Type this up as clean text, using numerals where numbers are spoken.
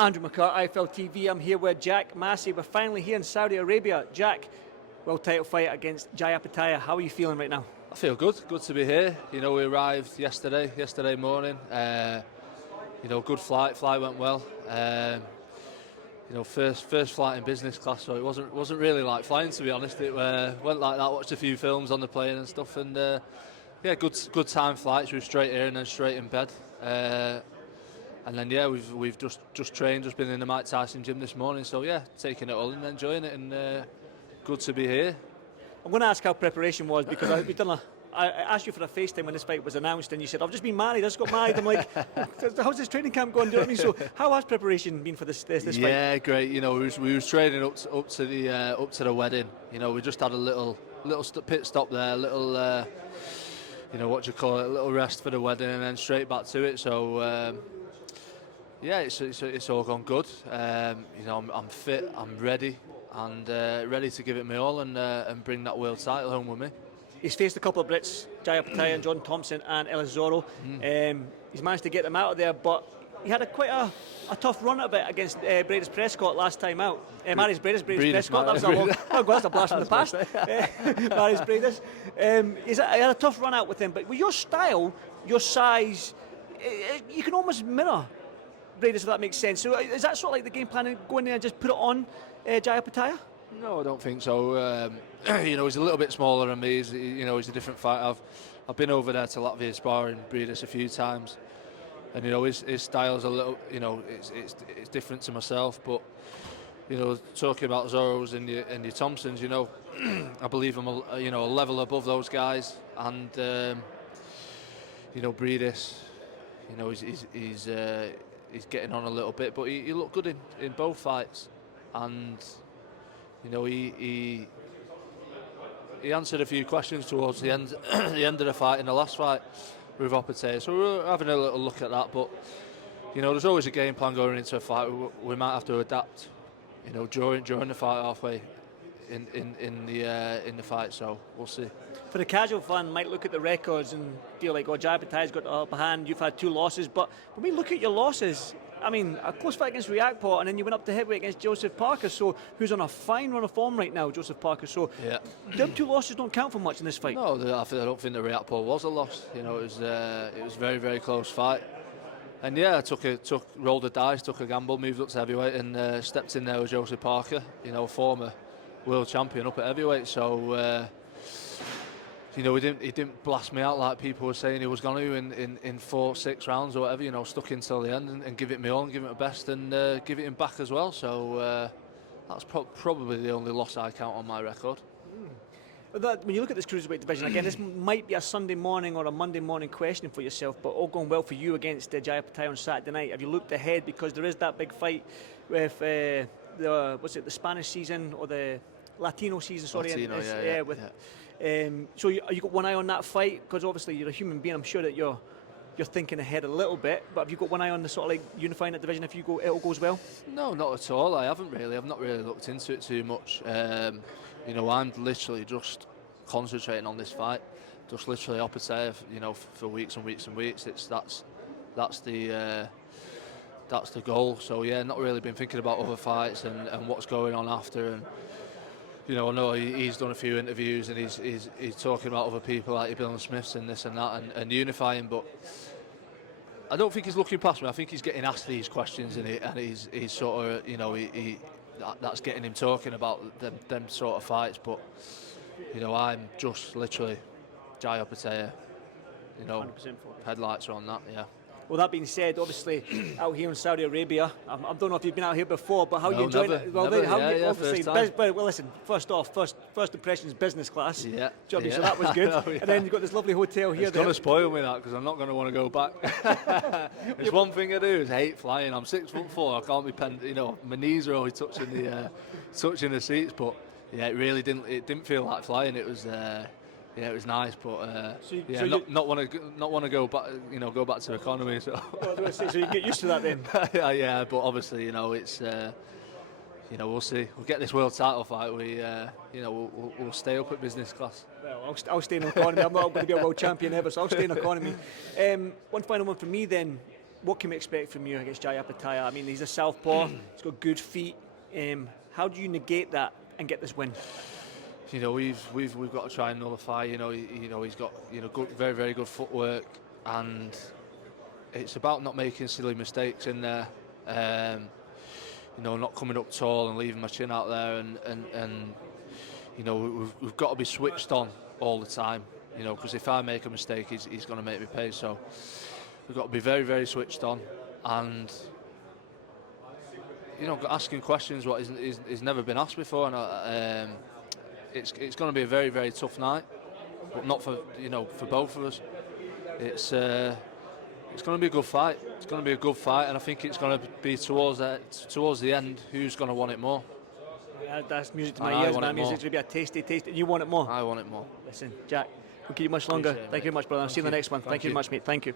Andrew McCart, IFLTV. I'm here with Jack Massey. We're finally here in Saudi Arabia. Jack, world title fight against Jai Opetaia. How are you feeling right now? I feel good to be here. You know, we arrived yesterday morning. You know, good flight went well. You know, first flight in business class, so it wasn't really like flying, to be honest. It went like that. Watched a few films on the plane and stuff, and yeah, good time flights. We were straight here and then straight in bed. And then yeah, we've just trained, just been in the Mike Tyson gym this morning. So yeah, taking it all and enjoying it, and good to be here. I'm going to ask how preparation was, because I asked you for a FaceTime when this fight was announced, and you said, I've just been married, I just got married. I'm like, how's this training camp going? Do you know what I mean? So how has preparation been for this fight? Yeah, great. You know, we was training up to the wedding. You know, we just had a little pit stop there, little you know, what do you call it, a little rest for the wedding, and then straight back to it. So yeah, it's all gone good. You know, I'm fit, I'm ready, and ready to give it my all and bring that world title home with me. He's faced a couple of Brits, Jai Opetaia and John Thompson and Elizoro. He's managed to get them out of there, but he had quite a tough run of it against Bradis Prescott last time out. Marius Bradis Prescott, that was a long... Oh God, that's a blast from the past. Marius Bradis. He had a tough run out with him, but with your style, your size, you can almost mirror Bradis, if that makes sense. So is that sort of like the game plan, go in there and just put it on Jai Opetaia? No, I don't think so. You know, he's a little bit smaller than me. You know, he's a different fighter. I've been over there to Latvia sparring Bradis a few times, and you know, his style's a little, you know, it's different to myself. But you know, talking about Zoros and your Thompsons, you know, I believe I'm a level above those guys. And you know, Bradis, you know, he's getting on a little bit, but he looked good in both fights, and you know, he answered a few questions towards the end of the fight in the last fight with Opetaia. So we're having a little look at that, but you know, there's always a game plan going into a fight. We might have to adapt, you know, during the fight, halfway in the fight. So we'll see. For the casual fan, might look at the records and feel like, oh, Jai Opetaia's got the upper hand. You've had 2 losses, but when we look at your losses, I mean, a close fight against Reactport, and then you went up to heavyweight against Joseph Parker, so who's on a fine run of form right now, Joseph Parker. So yeah, them 2 losses don't count for much in this fight. No, I don't think the Reactport was a loss. You know, it was a very close fight, and yeah, I rolled the dice, took a gamble, moved up to heavyweight, and stepped in there with Joseph Parker. You know, former world champion up at heavyweight. So you know, he didn't blast me out like people were saying he was going to in 4-6 rounds or whatever. You know, stuck in till the end and give it me all and give it my best, and give it him back as well. So that's probably the only loss I count on my record. But when you look at this cruiserweight division, again, this might be a Sunday morning or a Monday morning question for yourself, but all going well for you against Jai Opetaia on Saturday night. Have you looked ahead, because there is that big fight with the Spanish season or the Latino season? Sorry, so you got one eye on that fight, because obviously you're a human being. I'm sure that you're thinking ahead a little bit, but have you got one eye on the sort of like unifying that division if it all goes well? No, not at all. I haven't really. I've not really looked into it too much. You know, I'm literally just concentrating on this fight, just literally Opetaia, you know, for weeks and weeks and weeks. That's the goal. So yeah, not really been thinking about other fights and what's going on after. And you know, I know he's done a few interviews and he's talking about other people like Bill and Smiths and this and that and unifying, but I don't think he's looking past me. I think he's getting asked these questions, and he's sort of, you know, that's getting him talking about them sort of fights. But you know, I'm just literally Jai Opetaia. You know, headlights are on that. Yeah. Well, that being said, obviously out here in Saudi Arabia, I don't know if you've been out here before, but how you enjoying it? Well, well, listen. First off, first impressions, business class. Yeah. So that was good. And then you've got this lovely hotel here. It's going to spoil me that, because I'm not going to want to go back. It's one thing I do is hate flying. I'm 6'4". I can't be you know, my knees are always touching the seats. But yeah, it really didn't feel like flying. It was. Yeah, it was nice, but not want to go back. You know, go back to economy. So. So you get used to that then. yeah, but obviously, you know, it's. You know, we'll see. We'll get this world title fight. You know, we'll stay up at business class. Well, I'll stay in economy. I'm not going to be a world champion ever, so I'll stay in economy. One final one for me then. what can we expect from you against Jai Opetaia? I mean, he's a southpaw. He's got good feet. How do you negate that and get this win? You know, we've got to try and nullify. You know, he's got good, very very good footwork, and it's about not making silly mistakes in there. You know, not coming up tall and leaving my chin out there, and you know, we've got to be switched on all the time. You know, because if I make a mistake, he's going to make me pay. So we've got to be very very switched on, and you know, asking questions what is never been asked before, and it's going to be a very very tough night, but not for for both of us. It's going to be a good fight. It's going to be a good fight, and I think it's going to be towards the end who's going to want it more. Yeah, that's music to my ears, man. Music's going to be a tasty. You want it more? I want it more. Listen, Jack, we'll keep you much longer. Thank you very much, brother. I'll see you in the next one. Thank you very much, mate. Thank you.